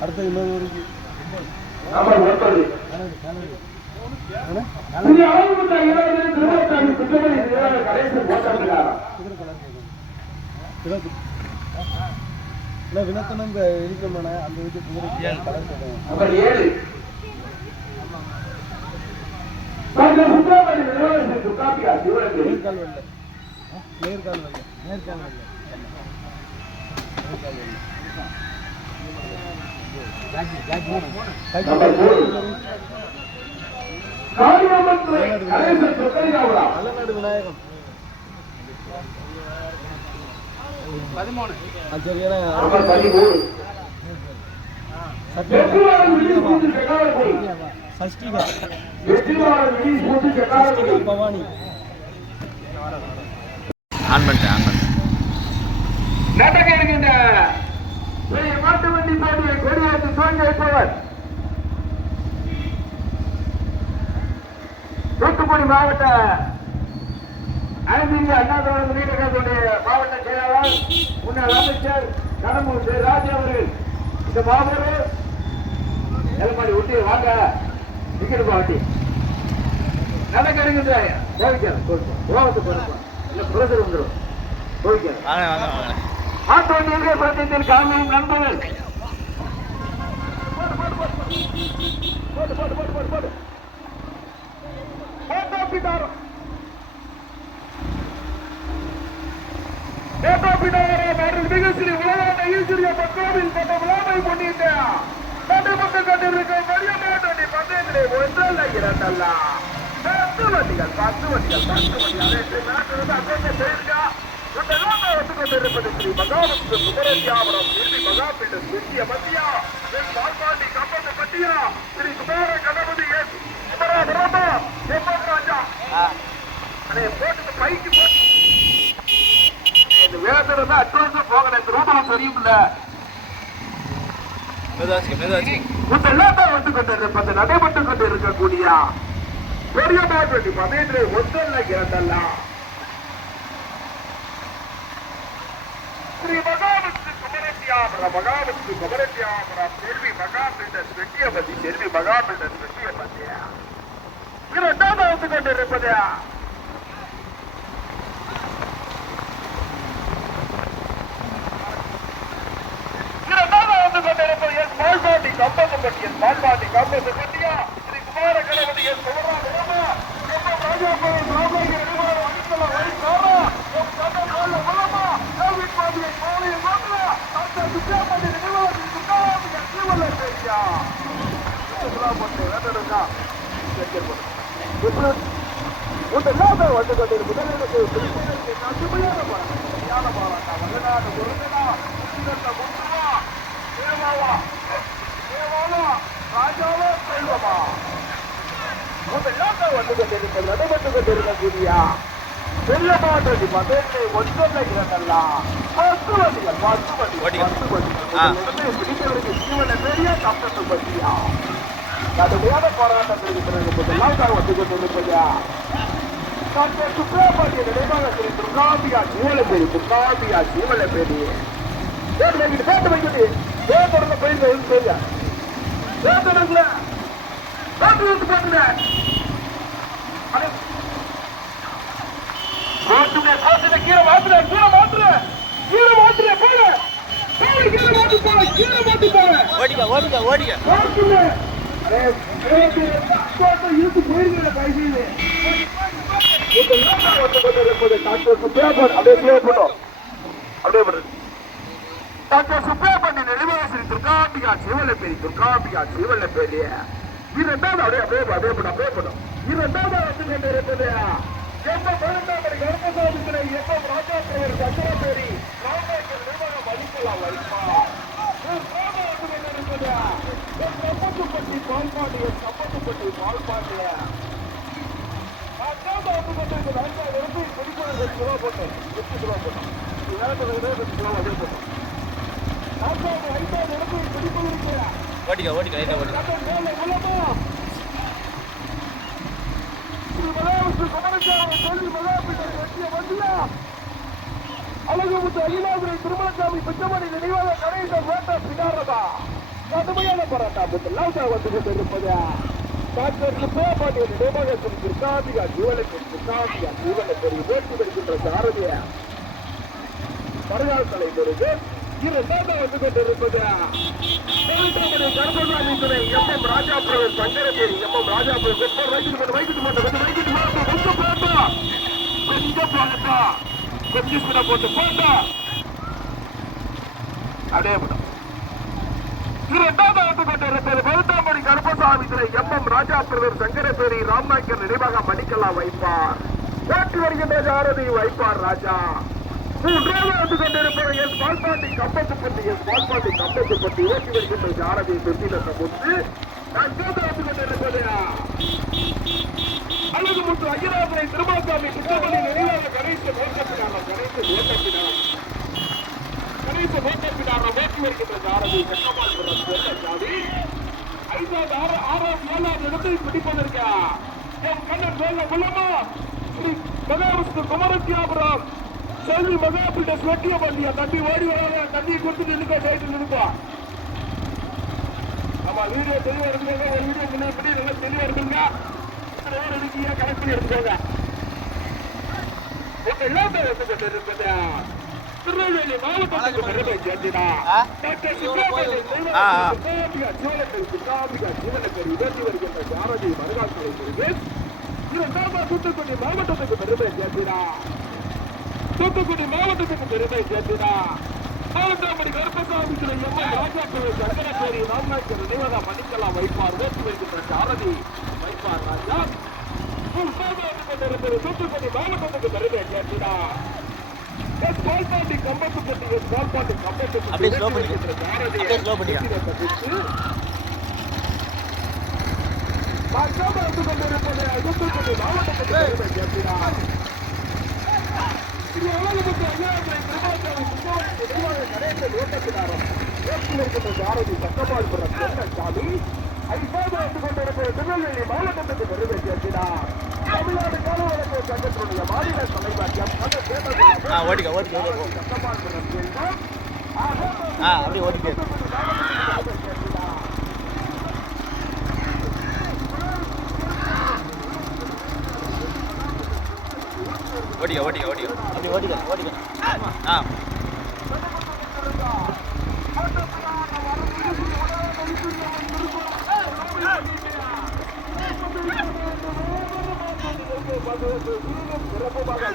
அடுத்த இன்னொரு வினத்தனம் இருக்கமான அந்த வீட்டு நேர்கால் விநாயகம் 13 பவானி நடக்கின்ற மாட்டு வண்டி போட்டியை கொடியேற்றி துவங்கி வைப்பவர் தூத்துக்குடி மாவட்ட அனைத்து இந்திய அண்ணா திராவிட முன்னேற்ற கழகத்துடைய மாவட்ட செயலாளர் முன்னாள் அமைச்சர் கடம்பூர் ராஜா அவர்கள் இந்த மாபெரும் எலமாடி ஒட்டி வாங்க டிக்கெட் பாட்டி நடக்கின்ற கோவத்து போறப்பா இல்ல புரசர் வந்துடும் மாட்டு வண்டியிலே பிரச்சனையில் காணும் நண்பர்கள் நிகழ்ச்சி உலக ஈஸ்வரிய பக்கோவில் பட்ட விழாவை கொண்டிருக்க கட்டுப்பட்டு கட்டிருக்க பெரிய மாட்டு வண்டி பந்தயத்திலே ஒன்றல்ல இரண்டல்ல 10 வண்டிகள் 10 வண்டிகள் அங்கே போயிருக்கா ஒத்துக்கொண்டிருப்பது ஸ்ரீ மகாவிஷ்ணு சுபரத்யாபுரம் திரும்பி மகாபீடம் வெற்றிய மத்தியா பால்பாண்டி கம்பத்து பட்டியா ஸ்ரீ குமார கணபதி சுபராபுரமா ராஜா போட்டு பைக்கு போட்டு வேதனை தான் அட்வான்ஸா போகணும் இந்த ரூபம் தெரியும்ல வந்து கொண்டிருப்பது நடைபெற்று கொண்டு இருக்கக்கூடிய பெரிய மாட்டு பதயத்திலே ஒன்றல்ல இரண்டல்ல ஸ்ரீ மகாவிஷ்ணு குமரத்யாபுரம் செல்வி மகாபீடன் வெற்றியபதி செல்வி மகாபீடன் வெற்றியபதி இரண்டாவது வந்து கொண்டிருப்பது பால்பாண்டி கம்பத்து பட்டியல் பால்பாண்டி கம்பத்து பட்டியா ஸ்ரீ குமார கணபதி வந்து கொண்டிருப்பது ராஜாவா செல்வமா நடைபெற்று கொண்டிருக்கக்கூடிய வெள்ள மாவட்டத்தில் பதவியை ஒன்றல்ல இரண்டல்ல 10 வண்டிகள் 10 வண்டிகள் பிடிக்கிறதுக்கு ஜீவன பெரிய கம்பத்து பற்றியா கடுமையான போராட்டத்திற்கு பிறகு வந்து கொண்டிருப்பதா சுப்ராபாண்டிய நினைவாக ஸ்ரீ துர்காம்பிகா ஜீவன பேரி பேட்டு வைக்கிறது வேதனை போயிருந்த சரியா வேதனைங்கள பேட்டு வந்து பாருங்க கீரை மாத்துற போல ஓடிக்க இருக்கு போயிருக்கிற பைசையில அப்படியே டாக்டர் சுப்ரமணி நினைவாசிரி துர்காம்பிகா சிவல்ல பேரி இரண்டாவது அப்படியே படும் இரண்டாவது வந்து கொண்டிருப்பது எப்ப 12 கர்மசாமிகளை எப்ப ராஜாத்திரவர் சந்திரபேரி ராமேஸ்வர நிர்வாகம் வலிக்கலாம் வைப்பா வந்து கொண்டிருப்பது சம்பத்துப்பட்டி பால்பாண்டிய அழகுமுத்து அகிலாபுரை திருமணசாமி பிச்சமணி நினைவாக கணேசன் வேட்டா பின்னாரதா கடுமையான போராட்டம் லாசா வந்து கொண்டிருப்பது டாக்டர் சுப்பிரமணிய நினைவாகத்தின் கிருஷ்ணாபிகா ஜீவனுக்கு கிருஷ்ணாபிகா ஜீவனை பெரிய வேட்டு வருகின்ற சாரதிய மறுநாள் தலைவருக்கு இரண்டாவது வந்து கொண்டிருப்பது கருப்பசாமி துணை எம் ராஜாபுரம் சங்கரபேரி எம் ராஜாபுரம் வைக்கிட்டு போட்டு போட்டா அதே இரண்டாவது கொண்டிருப்பது பருத்தாமணி கருப்பசாமி துறை எம் ராஜாபுரம் சங்கரபேரி ராம்நாயக்கர் நினைவாக மணிக்கெல்லாம் வைப்பார் ஓட்டி வருகின்ற சாரதி வைப்பார் ராஜா மூன்றாவது கொண்டிருப்பது எஸ் பால்பாண்டி கம்பத்துப்பட்டி ஓட்டி வருகின்ற சாரதி தொட்டிலத்தை முத்து நான்காவது கொண்டிருப்பது அழகுமுத்து அகிலாபுரை திருமாசாமி பிச்சமணி நினைவாக கணேச ஓட்டப்பினார் ஓட்டி வருகின்ற சாரதி கட்டமால் சாதி ஐந்தாவது ஆறாவது ஏழாவது இடத்தை பிடிப்பதற்கு என் கண்ணன் வேலை உள்ளமா ஸ்ரீ மகாவிஷ்ணு குமரத்தியாபுரம் செல்வி மகாபில்டஸ் வெட்டிய பண்ணியா தம்பி ஓடி வர தண்ணியை கொடுத்து நின்றுக்கோ சைட்டு நின்றுப்பா ஆமா வீடியோ தெளிவா இருக்குங்க ஒரு வீடியோ முன்னாடி நல்லா தெளிவா இருக்குங்க இருக்கீங்க கனெக்ட் பண்ணி எடுத்துக்கோங்க திருநெல்வேலி மாவட்டத்துக்கு பெருமை சேர்த்தினா டாக்டர் ஜீவனக்கர் உதவி வருகின்ற சாரதி மருகாசனை தூத்துக்குடி மாவட்டத்துக்கு பெருமை சேர்த்தினா மாவட்டமணி கருப்பசாமி துறை எம் ராஜாபுர சங்கரபேரி ராம்நாயக்கர் நினைவாக மணிக்கெல்லாம் வைப்பார் ஓட்டு வைக்கின்ற சாரதி வைப்பார் ராஜா தூத்துக்குடி மாவட்டத்துக்கு பெருமை சேர்த்தினா பால்பாண்டி கம்பத்துப்பட்டி தூத்துக்குடி மாவட்டத்துக்கு பெருமை சேர்த்தினா சாரதி சட்டபால்புரம் சாமி ஐந்தாவது கொண்டிருக்கிற திருநெல்வேலி மாவட்டத்துக்கு பெருமை சேர்த்தினா தமிழ்நாடு காலவழக்கு சங்கத்தினுடைய மாநில தலைவர் ஓடிக்க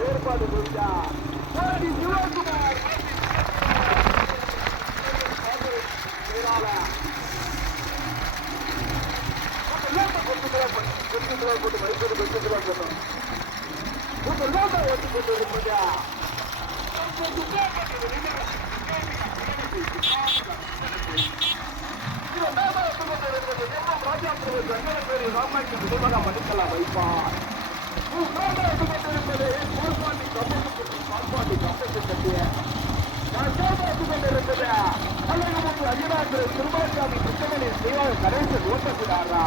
ஏற்பாடு செய்தார் மணிக்கெல்லாம் வைப்பார் திருமாசாமி பிச்சமணி நினைவாக கணேசன் ஓட்டப்பினாரா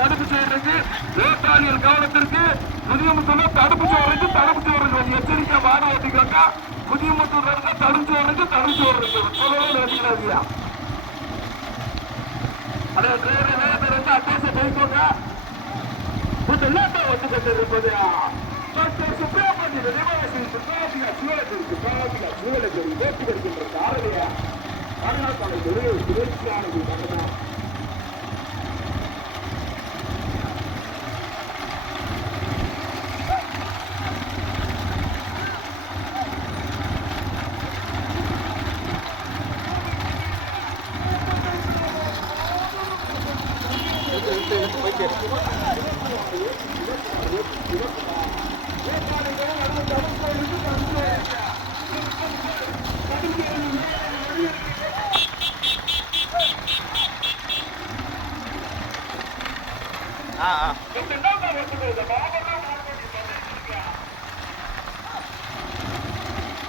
தடுப்பு செய்யறதுக்கு விவசாயிகள் கவனத்திற்கு புதியமுத்தூர்ல தடுப்பு செய்வதற்கு தடுப்பு செய்வதற்கு எச்சரிக்கை வார ஓட்டிக்காங்க புதியமுத்தூர்ல இருக்க தடுப்பு செய்வதற்கு தடுப்பு செய்வதற்கு சொல்லவே நினைக்கிறாங்க அதே டிரைவர் அட்ரஸ் பேசுவாங்க வந்து கொண்டிருப்பது சுப்பிரமணிய நினைவாசி சூழலுக்கு வேட்டி வருகின்ற சாரதிய கர்நாடகாவை சுழற்சியானது நடந்தார்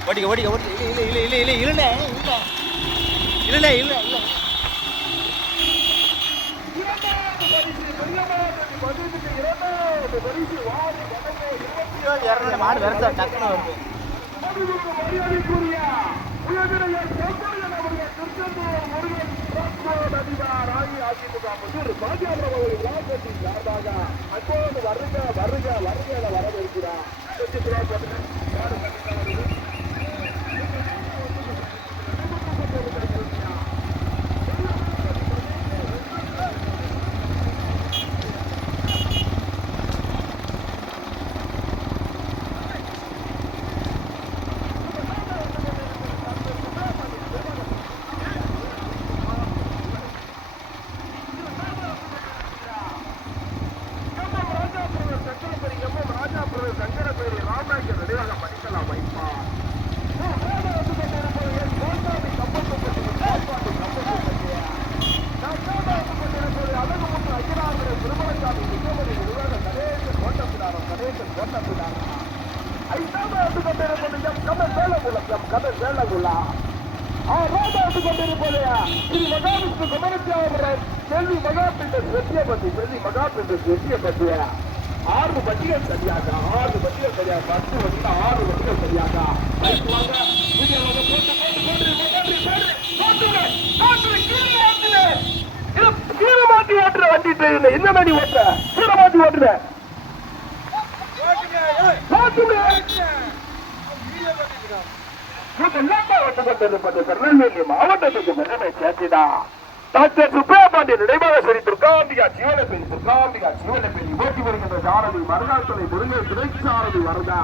ஓடிக்க ஓடிக்க ஓடி இல்லை இல்லை இல்லை இல்லை இல்லைண்ணே இல்லை இல்லை இல்லை இல்லை மாடு வேற டக்குன்னு வருது. ஆறு பட்டிகள் சரியாக 10 வண்டிகள் சரியாக கீழமாட்டி ஓட்டுற வண்டி என்ன வண்டி ஓட்டுற கீழமாட்டி ஓட்டுற திருநெல்வேலி மாவட்டத்துக்கு பெருமை சேர்த்துடா டாக்டர் சுப்பையா பாண்டியன் நினைவாக துர்காம்பிகா சிவனப்பேரி ஓட்டி வருகின்ற சாரதி மருதாத்தலை முருகை துணை சாரதி வரதா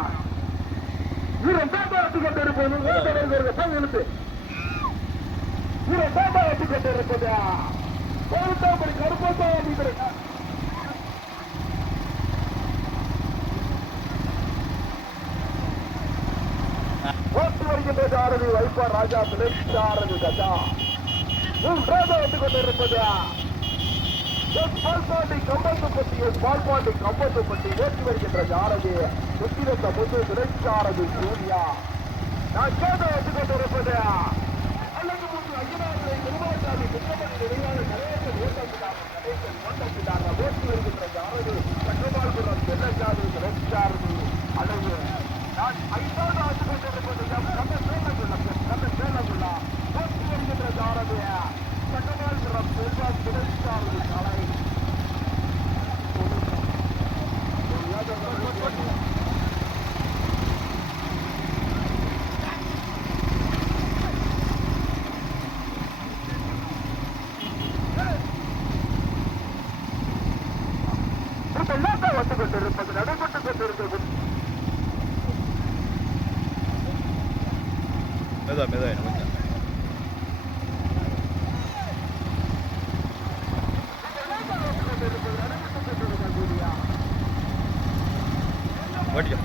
ஓட்டி வருகின்ற சாரதி வைப்பார் ராஜா துணை சாரதி கஜா மூன்றாவது கொண்டிருப்பது கம்பத்துப்பட்டி ஓட்டி வருகின்ற சாரதி சுத்திரத்த முத்து துணைச்சாரதி சூர்யா நான்காவது வந்து கொண்டிருப்பது அழகுமுத்து ஐயனாரை திருமாசாமி சுத்தமணி நினைவான கணேசன் ஓட்டப்பிட்டார் ஓட்டி வருகின்ற சாரதி சங்கமால்புரம் செல்லச்சாரதி துணைச்சாரதி அழகு நான் ஐந்தாவது வந்து கொண்டிருப்பது சேலங்குள்ளா ஓட்டி வருகின்ற சாரதி சங்கமால்புரம் செல்வா துணைச்சாரதி கலை மெதுவா ஓடிக்கோ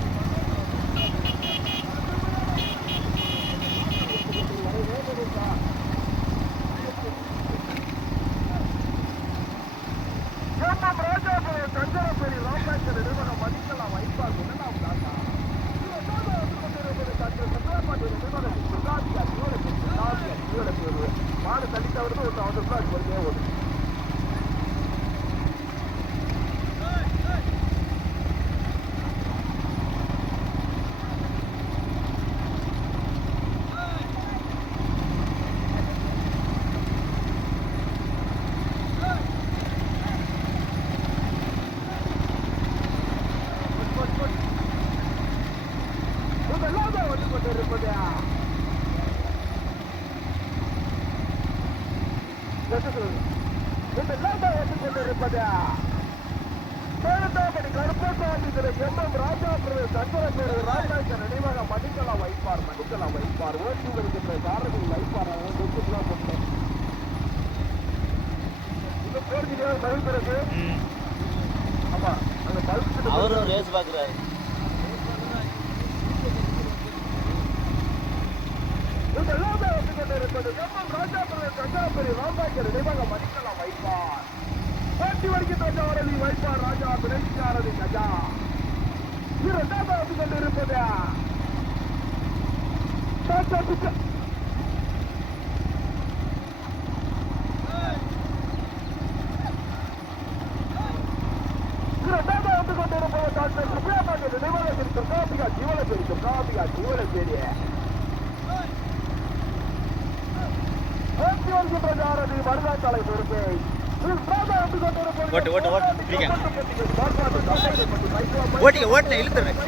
மாடு தள்ளித்தவருக்கு ஒரு 1000 ரூபாய் கொடுத்தே ஓடும் அவரும் ரேஸ் பாக்குறாரு ராஜாபுரம் சங்கரபுரி ராம்பாய்க்கு நினைவாக மணிக்கலாம் வைப்பார் ஓட்டி வருகின்ற சாரதி வைப்பார் ராஜா பிணைச்சாரதி கஜா இரண்டாவது கொண்டிருப்பது டாக்டர் சுப்பிரமணிய நினைவாளர்கள் துர்காம்பிகா ஜீவனப்பேரி துர்காம்பிகா ஜீவனப்பேரி ஓட்டி வருகின்ற சாரதி வருடாத்தலை பொறுப்பை ஓட்டிக்க இழுத்துறேன்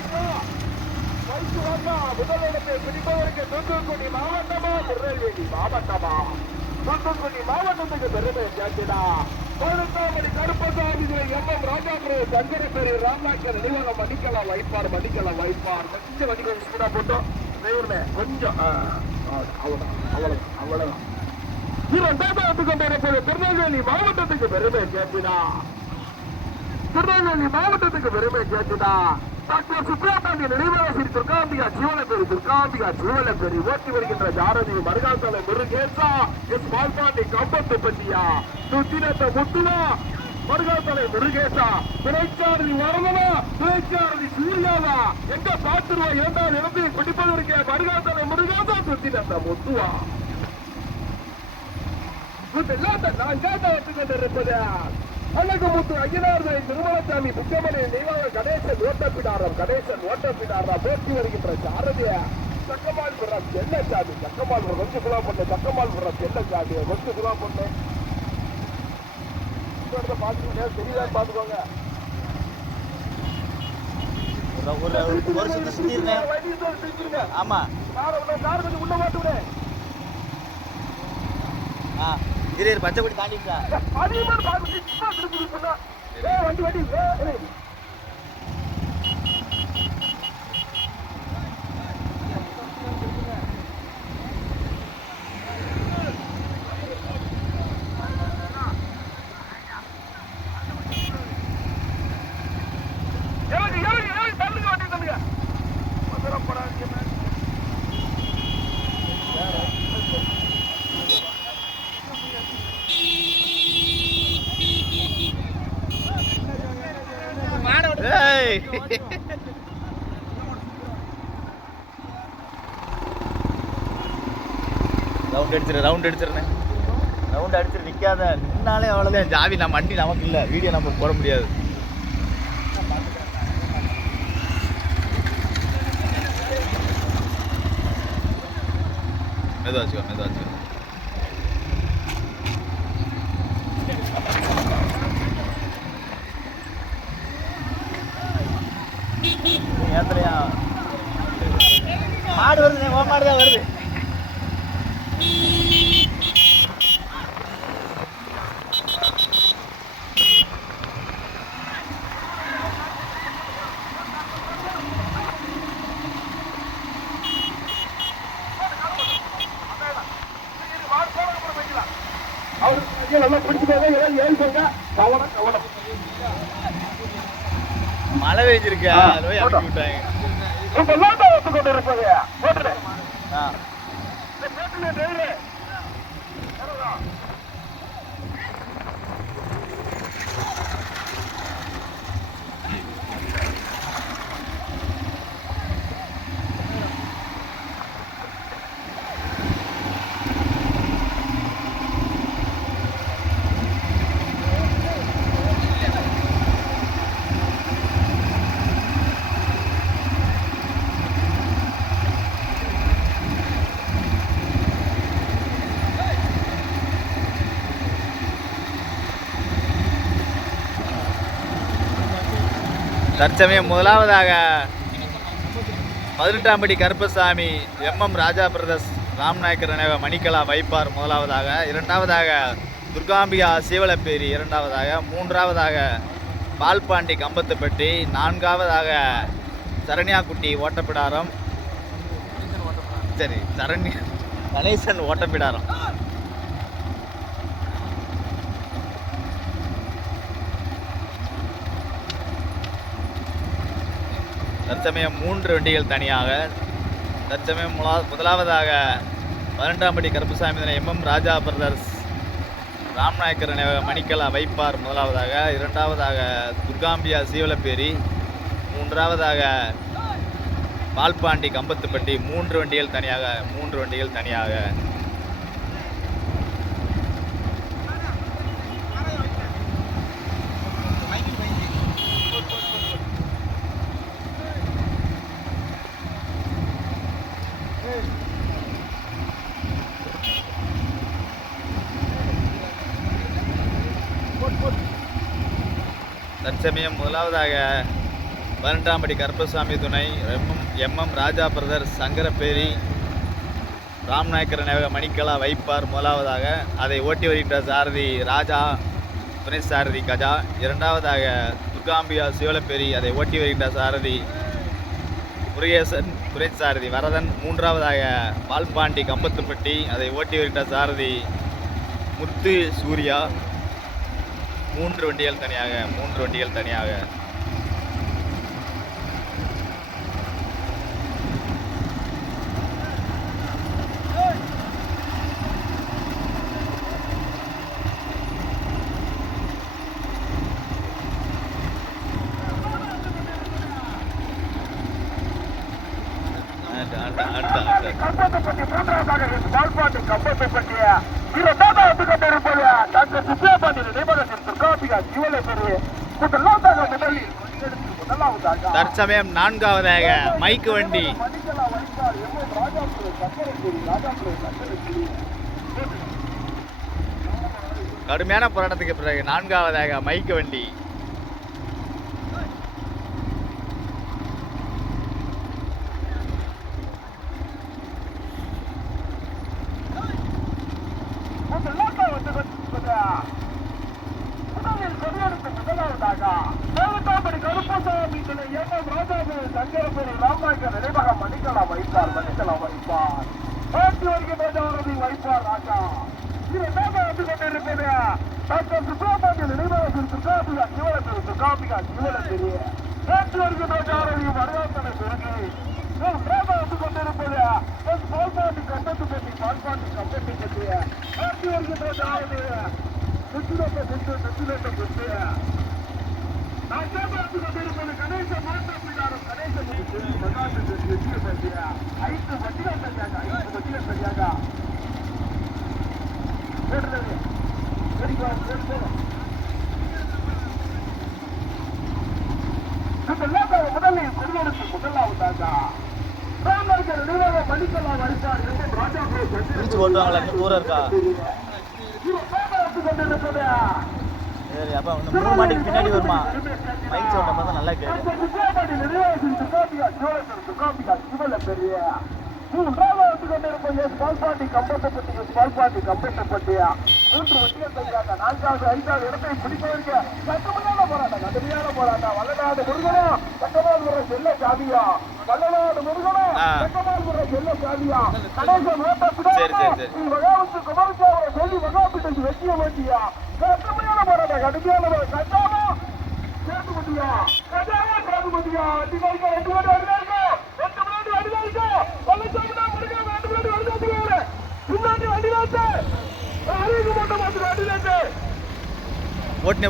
முதலிடத்தை பிடிப்பதற்கு தூத்துக்குடி மாவட்டமா திருநெல்வேலி மாவட்டமா தூத்துக்குடி மாவட்டத்துக்கு பெருமை சேர்த்துடா 18 மணி கருப்பசாமி எம் ராஜாபுர சங்கரப்பேரி ராமநாயக்கர் நினைவகம் மணிக்கலாம் வைப்பார் கொஞ்சம் வண்டிகள் ஸ்பீடா போட்டோம் டிரைவர்மே கொஞ்சம் அவ்வளவுதான் இரண்டாவது கொண்டிருப்பது திருநெல்வேலி மாவட்டத்துக்கு பெருமை சேர்த்துடா டாக்டர் சுப்பிரமணிய நினைவாசிரி துர்காம்பிகா ஜீவனப்பேரி ஓட்டி வருகின்ற ஜாரதி மருகாத்தலை முருகேசா எஸ் பால்பாண்டி கம்பத்து பட்டியா சுத்தினத்த முத்துவா மருகாத்தலை முருகேசா துணைச்சாரதி வரவனா துணைச்சாரதி சூர்யாவா எங்க பாத்துருவா இரண்டாவது இடத்தை பிடிப்பதற்கு மருகாத்தலை முருகேசா சுத்தினத்த முத்துவா கொண்டிருப்பது அழகுமுத்து ஐயனார்துறை திருமலசாமி முக்கமணி நினைவாக கணேசன் ஓட்டப்பிடாரம் போட்டி வருகின்ற சாரதிய சக்கமால் புறம் என்ன சாமி சக்கமால் கொஞ்சம் குலா பண்ணு சக்கமால் புறம் என்ன சாமி கொஞ்சம் குலா பண்ணு பாத்துக்கோங்க தெரியல பாத்துக்கோங்க ஆமா உள்ள மாட்டுவிட பச்சை கொடி தாண்டிட்டா வண்டி ரவுண்ட் அடிச்சிரு நிக்காத நின்னாலே அவ்வளவுதான் ஜாவி நம்ம வண்டி நமக்கு இல்ல வீடியோ நம்ம போட முடியாது மெதுவாச்சு ஏத்தலையா மாடு வருது மாடுதான் வருது மழை பெய்ஞ்சிருக்கா கொண்டிருப்பது தற்சமயம் முதலாவதாக 18ஆம் படி கருப்பசாமி எம் ராஜா பிரதர்ஸ் ராமநாயக்கர் நினைவக மணிக்கலா வைப்பார் முதலாவதாக, இரண்டாவதாக துர்காம்பிகா சீவலப்பேரி இரண்டாவதாக, மூன்றாவதாக பால்பாண்டி கம்பத்துப்பட்டி, நான்காவதாக சரண்யாக்குட்டி ஓட்டப்பிடாரம், சரி கணேசன் ஓட்டப்பிடாரம். தற்சமயம் 3 வண்டிகள் தனியாக. தற்சமயம் முதலாவதாக 18ஆம் படி கருப்புசாமி எம் ராஜா பிரதர்ஸ் ராம்நாயக்கர் நினைவக மணிக்கலா வைப்பார் முதலாவதாக, இரண்டாவதாக துர்காம்பியா சீவலப்பேரி, மூன்றாவதாக பால்பாண்டி கம்பத்துப்பட்டி. 3 வண்டிகள் தனியாக. தற்சமயம் முதலாவதாக 12ஆம் படி கருப்பசாமி துணை எம்எம் ராஜா பிரதர் சங்கரப்பேரி ராம்நாயக்கர் நினைவக மணிக்கலா வைப்பார் முதலாவதாக. அதை ஓட்டி வருகின்ற சாரதி ராஜா, துணை சாரதி கஜா. இரண்டாவதாக துர்காம்பியா சிவலப்பேரி, அதை ஓட்டி வருகின்ற சாரதி முருகேசன், துணை சாரதி வரதன். மூன்றாவதாக பால்பாண்டி கம்பத்துப்பட்டி, அதை ஓட்டி வருகின்ற சாரதி முத்து சூர்யா. 3 வண்டிகள் தனியாக. கம்பத்துப்பட்டி மூன்றாவதாக பால்பாண்டி கம்பத்துப்பட்டிய இரண்டாவது கொண்டிருப்பது டாக்டர் சுப்பிரபாண்டி நினைவகத்தின் துர்காம்பிகா ஜீவலப்பேரி. முதலாவதாக தற்சமயம் 4ஆவதாக மைக்கு வண்டி. மணிக்கலா வைப்பார் எம்எம் ராஜாபுரம் சக்கரப்பேரி. கடுமையான போராட்டத்துக்கு பிறகு 4ஆவதாக மைக்கு வண்டி. முதலாவதாக 12ஆம் படி கருப்பசாமி துணை எம்எம் ராஜாபுரம் சங்கரப்பேரி ராம்நாயக்கர் நினைவக மணிக்கலா வைப்பார். ஓட்டி வருகின்ற ஜாரதி வைப்பார் ராஜா. இரண்டாவது வந்து கொண்டிருப்பது டாக்டர் சுப்பிரபாண்டி நினைவகத்தின் துர்காம்பிகா ஜீவலப்பேரி. ஓட்டி வருகின்ற ஜாரதி வரவேற்பனை பெருகி. மூன்றாவது வந்து கொண்டிருப்பது பால்பாண்டி கம்பத்துப்பட்டி. ஓட்டி வருகின்ற ஜாரதி கணேச மாற்றம் 5 வண்டிகள் சரியாக முதலில் கொள்வதற்கு முதலாவதாக ராம்நாயக்கர் நினைவக மணிக்கலா வைப்பார் எம்எம் ராஜாபுரம் தூரம் இருக்கா கொண்டிருப்பது பின்னாடி வருமா மைக் சவுண்ட் பார்த்தா நல்லா கேட்கும். மூன்றாவது கொண்டிருப்பது பால்பாண்டி கம்பத்துப்பட்டியா 3 வண்டிகள் தனியாக. 4வது 5வது இடத்தை பிடிப்பதற்கு கடுமையான போராட்டம். வல்லநாடு முருகனும் கட்டமால் முறை செல்ல சாதியா. கணேசன் மகாவுக்கு குமரசாவரை சொல்லி மகாபிட்டு வெற்றிய வேண்டியா. கடுமையான போராட்டம். கட்டாமா சேர்த்து முடியா. கட்டாமா சேர்த்து முடியா.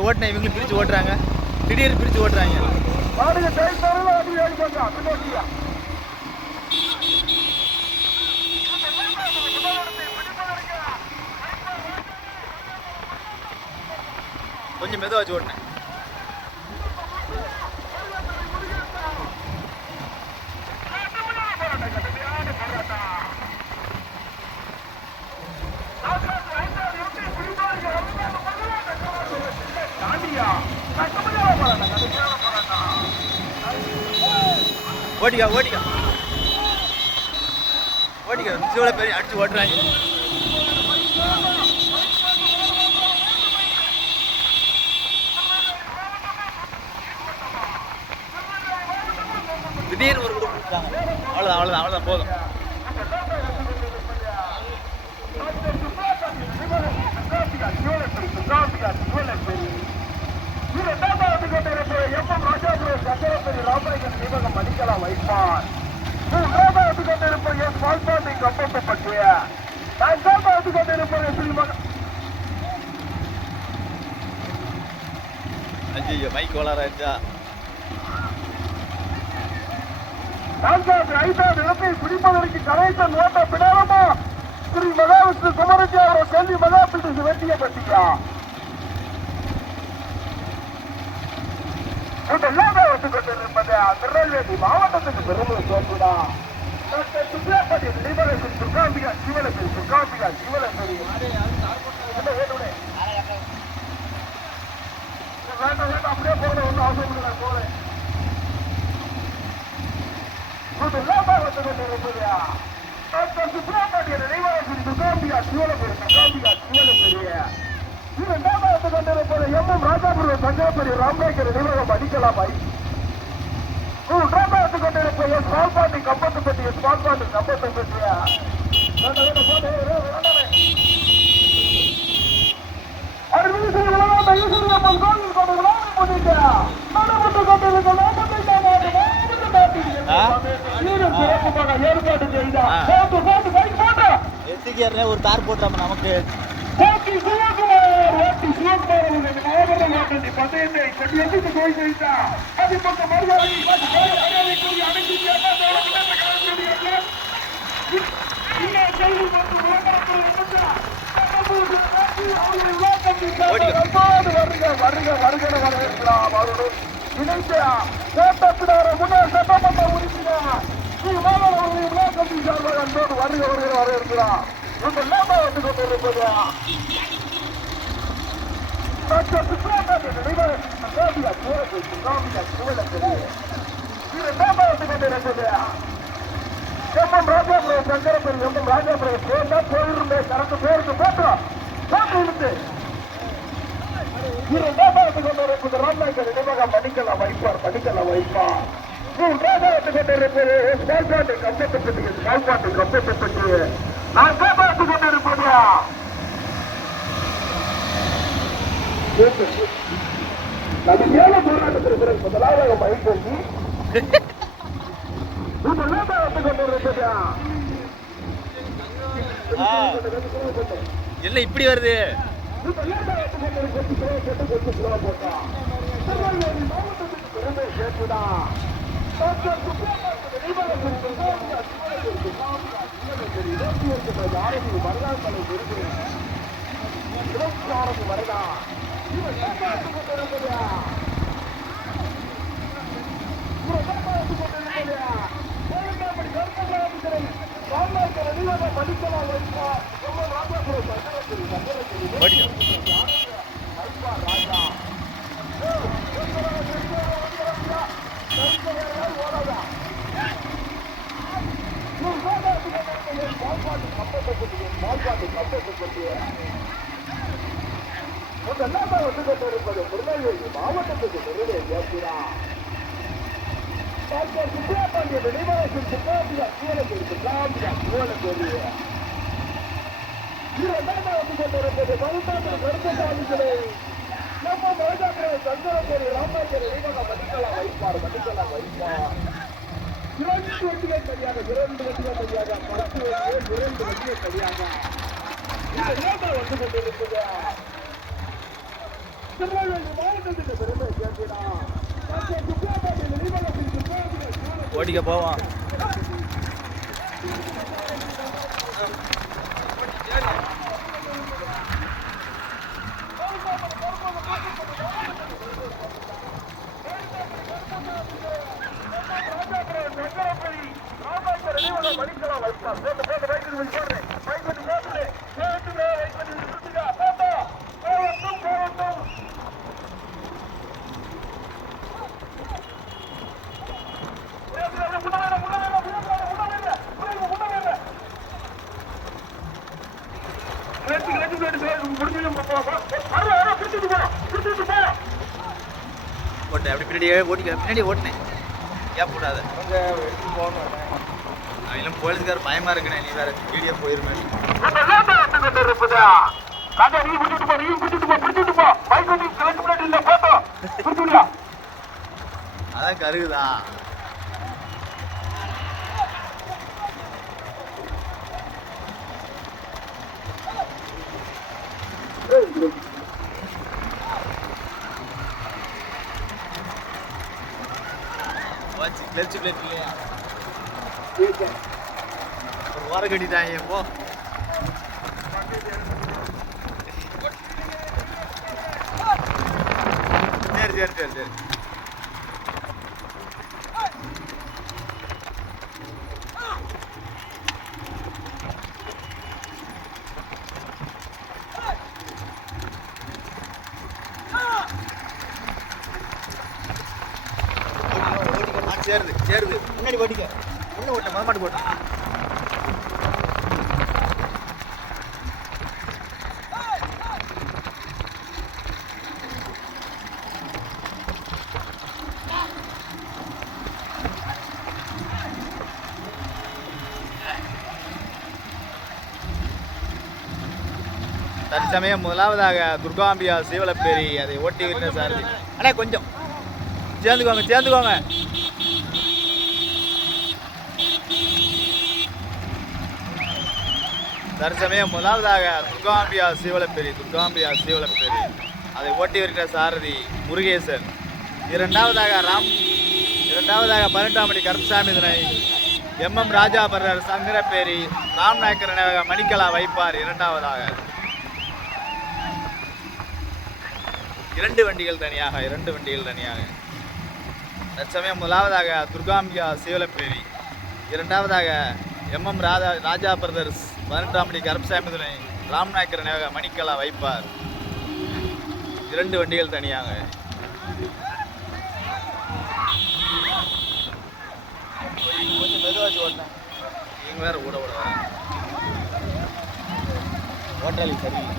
ஓட்டுன இவங்களும் பிரிச்சு ஓட்டுறாங்க. திடீர்னு பிரிச்சு ஓட்டுறாங்க. கொஞ்சம் மெதுவா வச்சு ஓட்டுனேன். ஓட்டிக்கா மிச்சோட பெரிய அடிச்சு ஓட்டுறாங்க. திடீர்னு ஒரு கூட கொடுத்தாங்க. அவ்வளோதான் போதும். எம்எம் ராஜாபுரம் சக்கரப்பேரி ராமநாயக்கர் நினைவக மணிக்கலா வைப்பார். 3வது கொண்டிருப்பது பால்பாண்டி கம்பத்துப்பட்டிய. 4வது கொண்டிருப்பது ஐயோ மைக் கோளாராச்சா. நான்காவது ஐந்தாவது இடத்தை பிடிப்பதற்கு கணேசன் ஓட்ட பிடாரமா ஸ்ரீ மகாவிஷ்ணு குமரஜி அவர்கள் செல்வி மகாபிட்டு வெற்றிய பட்டியா கொண்டிருப்பது திருநெல்வேலி மாவட்டத்துக்கு பெருமை சேர்த்துடா. சுப்ராபதி லிபரேஷன் துர்காம்பிகா சிவலப்பேரி துர்காம்பிகா சிவலப்பேரி வேண்டாம் வேண்டாம் அப்படியே போன ஒன்றும் அவசியம் இல்லை நான் போறேன். சுப்ராபதிய லிபரேஷன் துர்காம்பிகா சிவலப்பேரி துர்காம்பிகா சிவலப்பேரிய இரண்டாவது கொண்டிருப்பது எம் ராஜாபுரம் சங்கரப்பேரி ராமநாயக்கர் நிர்வாகம் அடிக்கலாமாய். மூன்றாவது கொண்டிருப்பது எஸ் பால்பாண்டி கம்பத்துப்பட்டி எஸ் பால்பாண்டி கம்பத்துப்பட்டியா ஏற்பாடு செய்த ஒரு தார் போட்டாம நமக்கு பந்தயத்தை கொண்டு போய் வைத்தார். அது பக்கம் மரியாதை கோட்டத்தினார முன்னாள் சட்டமன்ற உறுப்பினர் ஸ்ரீ வருக வர இருக்கிறார். உங்கள் லேபா வந்து கொண்டிருப்பது ராஜாபுரம் சங்கரப்பேரி எம் ராஜாபுரம் போட்டா போயிருந்தேன் கரெக்ட் பேருக்கு போட்டோம் போட்டு இருக்கு. இரண்டாவது கொண்டிருப்பது ராமநாயக்கர் நினைவகம் படிக்கலாம் வைப்பார் படிக்கலாம் வைப்பார். மூன்றாவது கொண்டிருப்பது பால்பாட்டு கம்பத்துப்பட்டி பால்பாட்டு கம்பத்துப்பட்டி நான் பார்த்து கொண்டிருப்பது கடுமையான போராட்டத்திற்கு பிறகு முதலாவது பயன்படுத்தி இல்ல இப்படி வருது. பெருமை சேர்த்துதான் வருதா இருப்பது திருநெல்வேலி மாவட்டத்துக்கு பெருமை சேர்க்கிறார். டாக்டர் சுப்ராபாண்டிய நினைவரசின் சுப்ராபியா சூழலுக்கு இரண்டாவது கொண்டிருப்பது மருந்தாமல் கருப்பசாமிகளை நம்ம மருதாக்கிற சங்கரப்பேரி ராமநாயக்கர் நினைவகம் மதிக்கலாம் வைப்பார் மதிக்கலாம் வைப்பார். 2 வண்டிகள் சரியாக 2 வண்டிகள் சரியாக 10 வண்டிகள் 2 வண்டிகள் சரியாக வந்து கொண்டிருப்பது திருநெல்வேலி மாவட்டத்துக்கு பெருமை சேர்க்கிறார். ஓடிக்க போவோம். ஓட்ட அப்படி பின்னாடி ஓட்டிக்க பின்னாடி ஓட்டினேன் ஏன் போடாத அவங்களும் போலீஸ்கார பயமா இருக்குண்ணே. நீ வேற வீடியோ போயிருந்தேன். அதான் கருகுதான். வச்சு கிளச்சு பிளேட் இல்லையா ஒரு வாரம் கட்டிட்டாங்க போ. சரி சரி சரி சரி சேருது சேருது முன்னாடி போட்டிக்க முன்ன ஓட்ட மரமாட்டு போட்டேன். தற்சமயம் முதலாவதாக துர்காம்பியா சீவலப்பேரி அதை ஓட்டி விட்ட சாரதி. அண்ணா கொஞ்சம் சேர்ந்துக்கோங்க சேர்ந்துக்கோங்க. தற்சமயம் முதலாவதாக துர்காம்பியா சீவலப்பேரி அதை ஓட்டி வருகிற சாரதி முருகேசன். இரண்டாவதாக 18ஆம் படி கருப்பசாமி துணை MM ராஜா பிரதர் சங்கரப்பேரி ராம்நாயக்கர் நினைவக மணிக்கலா வைப்பார். இரண்டாவதாக 2 வண்டிகள் தனியாக. தற்சமயம் முதலாவதாக துர்காம்பியா சீவலப்பேரி, இரண்டாவதாக MM ராஜா பிரதர்ஸ் 18ஆம் படி கருப்பசாமி துணை ராம்நாயக்கர் நினைவக மணிக்கலா வைப்பார். 2 வண்டிகள் தனியாக. கொஞ்சம் மெதுவாச்சு ஓட்டினேன். நீங்கள் வேறு ஓட ஓட்டாளி சரியில்லை.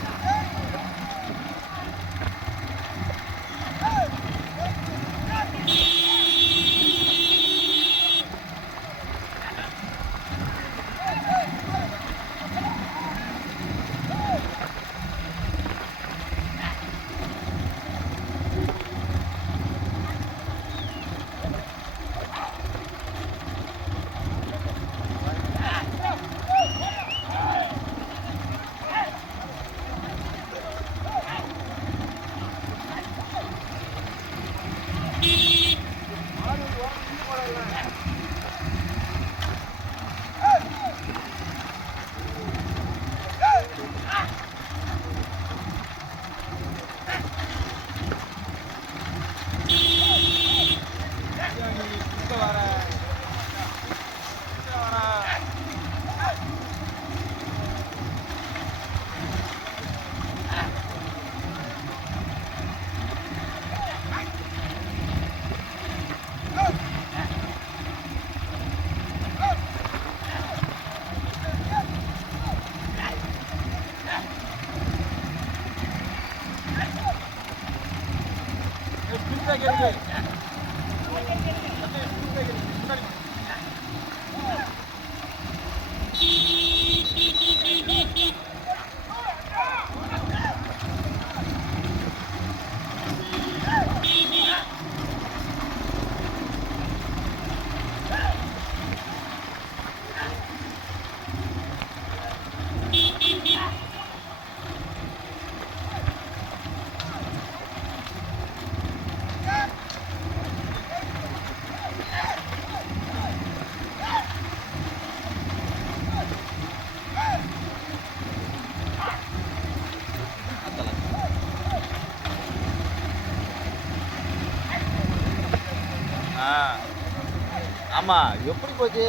ஆமா எப்படி போச்சு?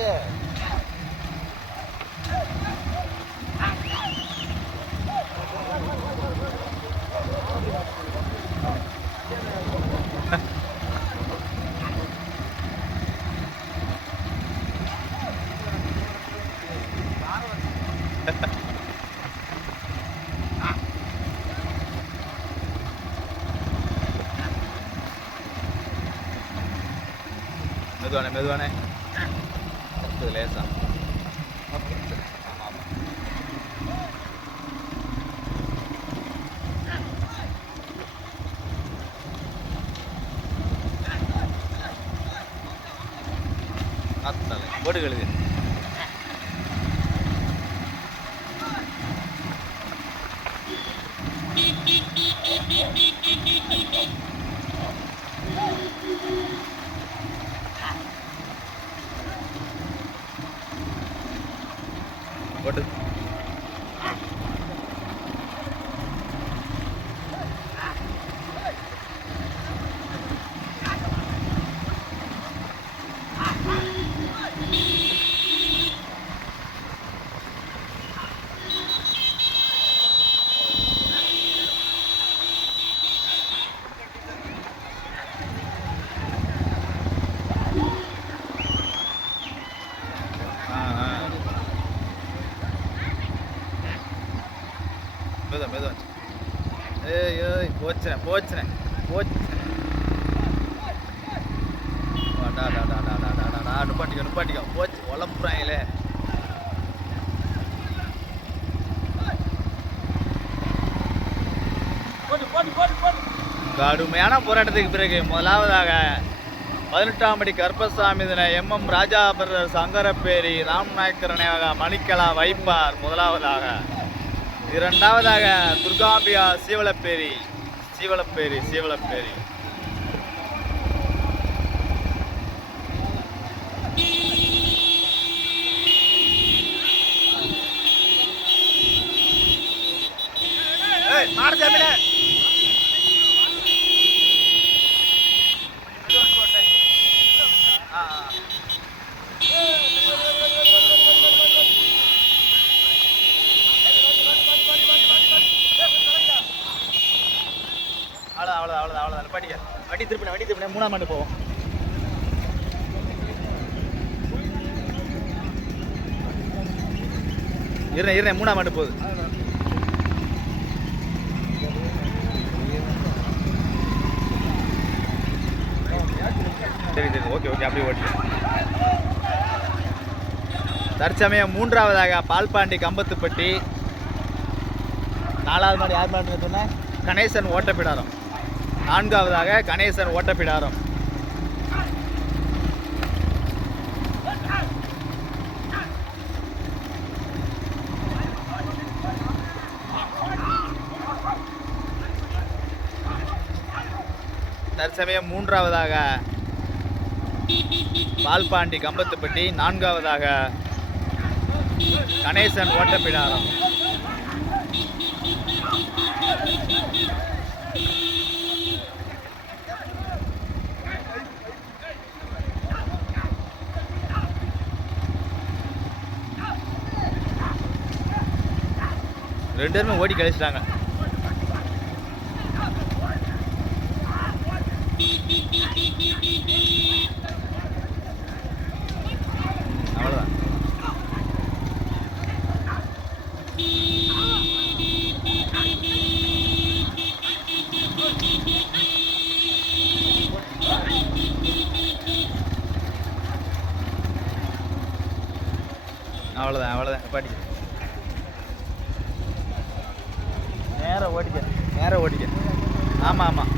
மெதுவானே லேசா. போட்டு கழுது போட்டு மெதுவா மெதுவா ஏய் ஏய் போச்சுனேன் போச்சுனேன் போச்சு நுப்பாட்டிக்கோ நுப்பாட்டிக்கோ போச்சு உழப்புறாங்களே கடுமையான போராட்டத்துக்கு பிறகு முதலாவதாக 18ஆம் படி கருப்பசாமி தின MM ராஜா பிரதர் சங்கரப்பேரி ராம்நாயக்கர் நினைவாக மணிக்கலா வைப்பார் முதலாவதாக. இரண்டாவதாக துர்காம்பியா சீவலப்பேரி சீவலப்பேரி சீவலப்பேரி. மாடசாமினே அவ்வளோதான் பாட்டிக்க வண்டி திருப்பினேன் 3ஆம் ஆண்டு போவோம். இருந்தேன் 3ஆம் ஆண்டு போகுது. சரி ஓகே அப்படியே ஓட்டி. தற்சமயம் 3ஆவதாக பால்பாண்டி கம்பத்துப்பட்டி. 4ஆவது மாடு யார் மாடு சொன்னேன்? கணேசன் ஓட்டப்பிடாரம். 4ஆவதாக கணேசன் ஓட்டப்பிடாரம். தற்சமயம் 3ஆவதாக பால்பாண்டி கம்பத்துப்பட்டி. 4ஆவதாக கணேசன் ஓட்டப்பிடாரம். ரெண்டு பேருமே ஓடி கழிச்சிட்டாங்க. அவ்வளோதான். அவ்வளோதான் பாட்டி. நேராக ஓடிக்க ஆமாம்